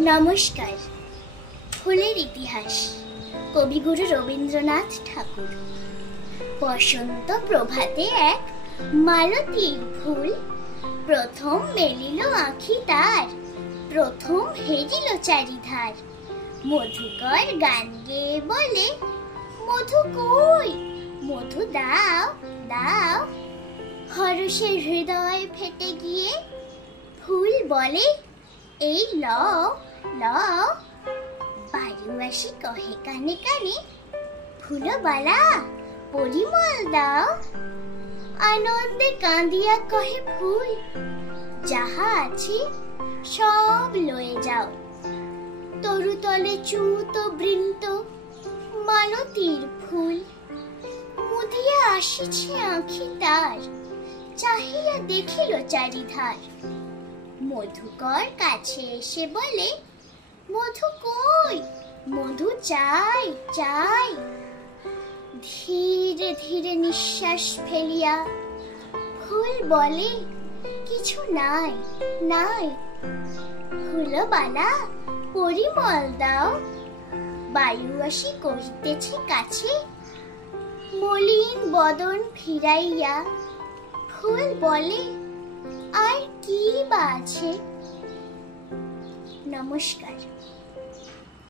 নমস্কার। ফুলের ইতিহাস, কবিগুরু রবীন্দ্রনাথ ঠাকুর। বসন্ত প্রভাতে এক মালতীর ফুল, প্রথম মেলিল আঁখি তার, প্রথম হেরিল চারিধার। মধুকর গান গেয়ে বলে, মধু কই, মধু দাও দাও। হরষে হৃদয় ফেটে গিয়ে ফুল বলে, এই লও লও। বাড়িবাসী কহে কানে কানে, ফুলবালা পরিমল দাও। আনন্দে কাঁদিয়া কহে ফুল, যাহা আছে সব লয়ে যাও। তরুতলে চ্যুত বৃন্ত মালতীর ফুল, মুদিয়া আসিছে আঁখি তার, চাহিয়া দেখিল চারিধার। মধুকর কাছে এসে বলে, মধু কই, মধু চাই চাই। ধীরে ধীরে নিঃশ্বাস ফেলিয়া ফুল বলে, কিছু নাই নাই। ফুলবালা পরিমল দাও। বায়ুবাসী কহিতেছে কাছে, মলিন বদন ফিরাইয়া ফুল বলে, আর কি বা আছে। নমস্কার।